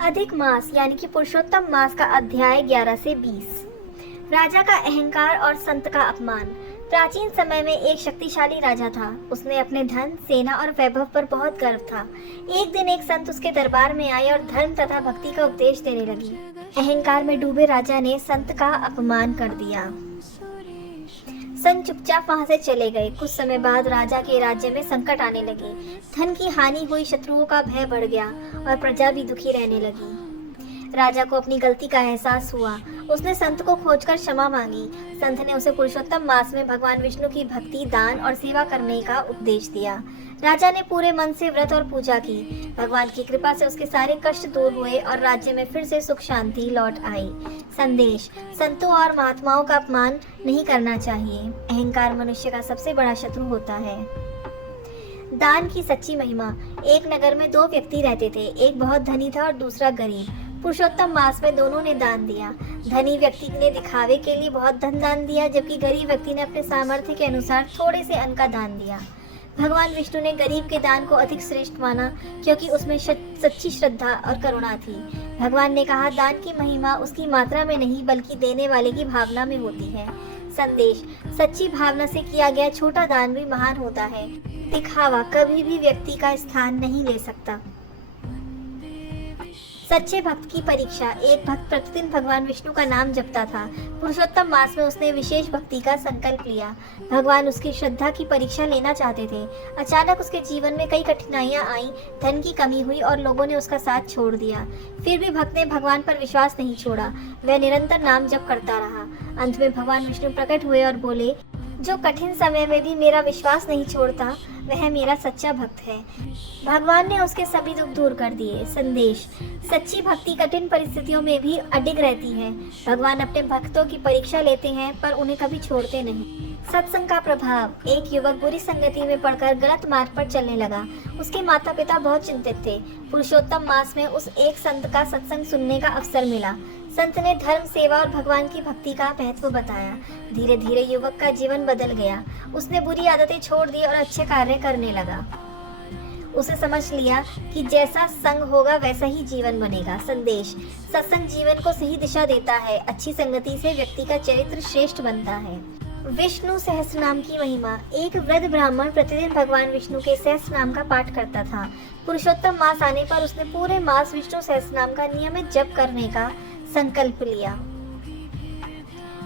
अधिक मास यानी कि पुरुषोत्तम मास का अध्याय 11 से 20। राजा का अहंकार और संत का अपमान। प्राचीन समय में एक शक्तिशाली राजा था। उसने अपने धन, सेना और वैभव पर बहुत गर्व था। एक दिन एक संत उसके दरबार में आए और धर्म तथा भक्ति का उपदेश देने लगी। अहंकार में डूबे राजा ने संत का अपमान कर दिया। संत चुपचाप वहां से चले गए। कुछ समय बाद राजा के राज्य में संकट आने लगे। धन की हानि हुई, शत्रुओं का भय बढ़ गया और प्रजा भी दुखी रहने लगी। राजा को अपनी गलती का एहसास हुआ। उसने संत को खोजकर क्षमा मांगी। संत ने उसे पुरुषोत्तम मास में भगवान विष्णु की भक्ति, दान और सेवा करने का उपदेश दिया। राजा ने पूरे मन से व्रत और पूजा की। भगवान की कृपा से उसके सारे कष्ट दूर हुए और राज्य में फिर से सुख शांति लौट आई। संदेश: संतों और महात्माओं का अपमान नहीं करना चाहिए। अहंकार मनुष्य का सबसे बड़ा शत्रु होता है। दान की सच्ची महिमा। एक नगर में दो व्यक्ति रहते थे। एक बहुत धनी था और दूसरा गरीब। पुरुषोत्तम मास में दोनों ने दान दिया। धनी व्यक्ति ने दिखावे के लिए बहुत धन दान दिया, जबकि गरीब व्यक्ति ने अपने सामर्थ्य के अनुसार थोड़े से अन्न का दान दिया। भगवान विष्णु ने गरीब के दान को अधिक श्रेष्ठ माना, क्योंकि उसमें सच्ची श्रद्धा और करुणा थी। भगवान ने कहा, दान की महिमा उसकी मात्रा में नहीं बल्कि देने वाले की भावना में होती है। संदेश: सच्ची भावना से किया गया छोटा दान भी महान होता है। दिखावा कभी भी व्यक्ति का स्थान नहीं ले सकता। सच्चे भक्त की परीक्षा। एक भक्त प्रतिदिन भगवान विष्णु का नाम जपता था। पुरुषोत्तम मास में उसने विशेष भक्ति का संकल्प लिया। भगवान उसकी श्रद्धा की परीक्षा लेना चाहते थे। अचानक उसके जीवन में कई कठिनाइयां आईं। धन की कमी हुई और लोगों ने उसका साथ छोड़ दिया। फिर भी भक्त ने भगवान पर विश्वास नहीं छोड़ा। वह निरंतर नाम जप करता रहा। अंत में भगवान विष्णु प्रकट हुए और बोले, जो कठिन समय में भी मेरा विश्वास नहीं छोड़ता, वह मेरा सच्चा भक्त है। भगवान ने उसके सभी दुख दूर कर दिए। संदेश: सच्ची भक्ति कठिन परिस्थितियों में भी अडिग रहती है। भगवान अपने भक्तों की परीक्षा लेते हैं, पर उन्हें कभी छोड़ते नहीं। सत्संग का प्रभाव। एक युवक बुरी संगति में पड़कर गलत मार्ग पर चलने लगा। उसके माता पिता बहुत चिंतित थे। पुरुषोत्तम मास में उस एक संत का सत्संग सुनने का अवसर मिला। संत ने धर्म, सेवा और भगवान की भक्ति का महत्व बताया। धीरे धीरे युवक का जीवन बदल गया। उसने बुरी आदतें छोड़ दी और अच्छे कार्य करने लगा। उसे समझ लिया कि जैसा संग होगा वैसा ही जीवन बनेगा। संदेश: सत्संग जीवन को सही दिशा देता है। अच्छी संगति से व्यक्ति का चरित्र श्रेष्ठ बनता है। विष्णु सहस्रनाम की महिमा। एक वृद्ध ब्राह्मण प्रतिदिन भगवान विष्णु के सहस्रनाम का पाठ करता था। पुरुषोत्तम मास आने पर उसने पूरे मास विष्णु सहस्रनाम का नियमित जप करने का संकल्प लिया।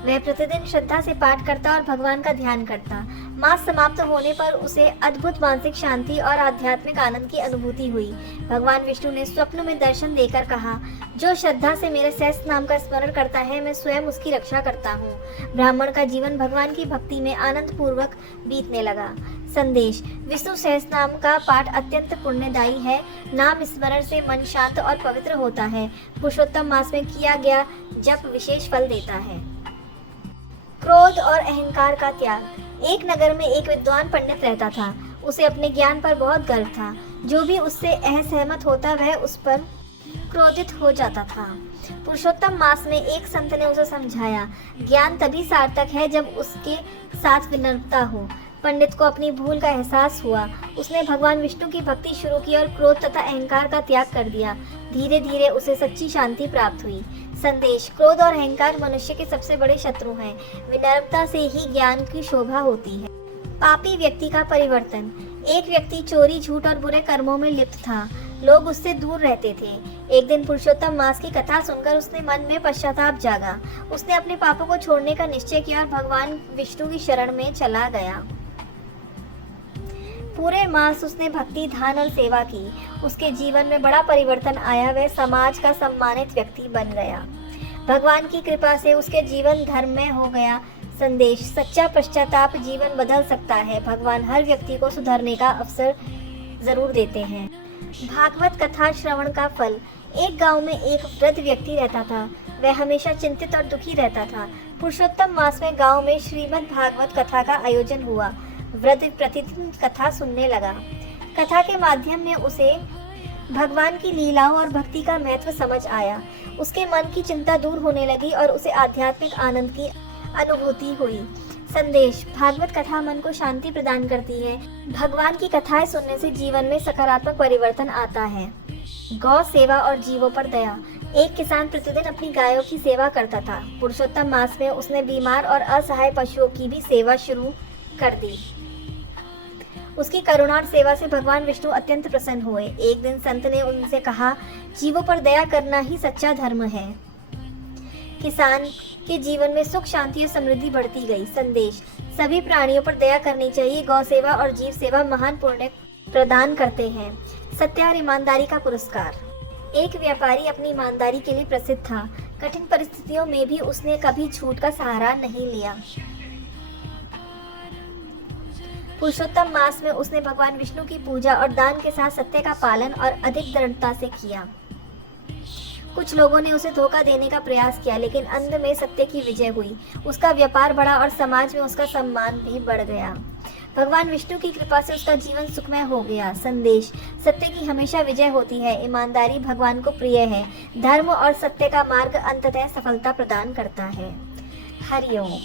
वह प्रतिदिन श्रद्धा से पाठ करता और भगवान का ध्यान करता। मास समाप्त होने पर उसे अद्भुत मानसिक शांति और आध्यात्मिक आनंद की अनुभूति हुई। भगवान विष्णु ने स्वप्न में दर्शन देकर कहा, जो श्रद्धा से मेरे सहस्त्र नाम का स्मरण करता है, मैं स्वयं उसकी रक्षा करता हूँ। ब्राह्मण का जीवन भगवान की भक्ति में आनंद पूर्वक बीतने लगा। संदेश: विष्णु सहस्त्र नाम का पाठ अत्यंत पुण्यदायी है। नाम स्मरण से मन शांत और पवित्र होता है। पुरुषोत्तम मास में किया गया जप विशेष फल देता है। क्रोध और अहंकार का त्याग। एक नगर में एक विद्वान पंडित रहता था। उसे अपने ज्ञान पर बहुत गर्व था। जो भी उससे असहमत होता वह उस पर क्रोधित हो जाता था। पुरुषोत्तम मास में एक संत ने उसे समझाया, ज्ञान तभी सार्थक है जब उसके साथ विनम्रता हो। पंडित को अपनी भूल का एहसास हुआ। उसने भगवान विष्णु की भक्ति शुरू की और क्रोध तथा अहंकार का त्याग कर दिया। धीरे धीरे उसे सच्ची शांति प्राप्त हुई। संदेश: क्रोध और अहंकार मनुष्य के सबसे बड़े शत्रु हैं। विनम्रता से ही ज्ञान की शोभा होती है। पापी व्यक्ति का परिवर्तन। एक व्यक्ति चोरी, झूठ और बुरे कर्मों में लिप्त था। लोग उससे दूर रहते थे। एक दिन पुरुषोत्तम मास की कथा सुनकर उसने मन में पश्चाताप जागा। उसने अपने पापों को छोड़ने का निश्चय किया और भगवान विष्णु की शरण में चला गया। पूरे मास उसने भक्ति, दान और सेवा की। उसके जीवन में बड़ा परिवर्तन आया। वह समाज का सम्मानित व्यक्ति बन गया। भगवान की कृपा से उसके जीवन धर्ममय हो गया। संदेश: सच्चा पश्चाताप जीवन बदल सकता है। भगवान हर व्यक्ति को सुधरने का अवसर जरूर देते हैं। भागवत कथा श्रवण का फल। एक गांव में एक वृद्ध व्यक्ति रहता था। वह हमेशा चिंतित और दुखी रहता था। पुरुषोत्तम मास में गांव में श्रीमद् भागवत कथा का आयोजन हुआ। वृद्ध प्रतिदिन कथा सुनने लगा। कथा के माध्यम में उसे भगवान की लीलाओं और भक्ति का महत्व समझ आया। उसके मन की चिंता दूर होने लगी और उसे आध्यात्मिक आनंद की अनुभूति हुई। संदेश: भागवत कथा मन को शांति प्रदान करती है। भगवान की कथाएं सुनने से जीवन में सकारात्मक परिवर्तन आता है। गौ सेवा और जीवों पर दया। एक किसान प्रतिदिन अपनी गायों की सेवा करता था। पुरुषोत्तम मास में उसने बीमार और असहाय पशुओं की भी सेवा शुरू कर दी। उसकी करुणा और सेवा से भगवान विष्णु अत्यंत प्रसन्न हुए। एक दिन संत ने उनसे कहा, जीवों पर दया करना ही सच्चा धर्म है। किसान के जीवन में सुख, शांति और समृद्धि बढ़ती गई। संदेश: सभी प्राणियों पर दया करनी चाहिए। गौ सेवा और जीव सेवा महान पुण्य प्रदान करते हैं। सत्य और ईमानदारी का पुरस्कार। एक व्यापारी अपनी ईमानदारी के लिए प्रसिद्ध था। कठिन परिस्थितियों में भी उसने कभी झूठ का सहारा नहीं लिया। पुरुषोत्तम मास में उसने भगवान विष्णु की पूजा और दान के साथ सत्य का पालन और अधिक दृढ़ता से किया। कुछ लोगों ने उसे धोखा देने का प्रयास किया, लेकिन अंत में सत्य की विजय हुई। उसका व्यापार बढ़ा और समाज में उसका सम्मान भी बढ़ गया। भगवान विष्णु की कृपा से उसका जीवन सुखमय हो गया। संदेश: सत्य की हमेशा विजय होती है। ईमानदारी भगवान को प्रिय है। धर्म और सत्य का मार्ग अंततः सफलता प्रदान करता है। हरि ओम।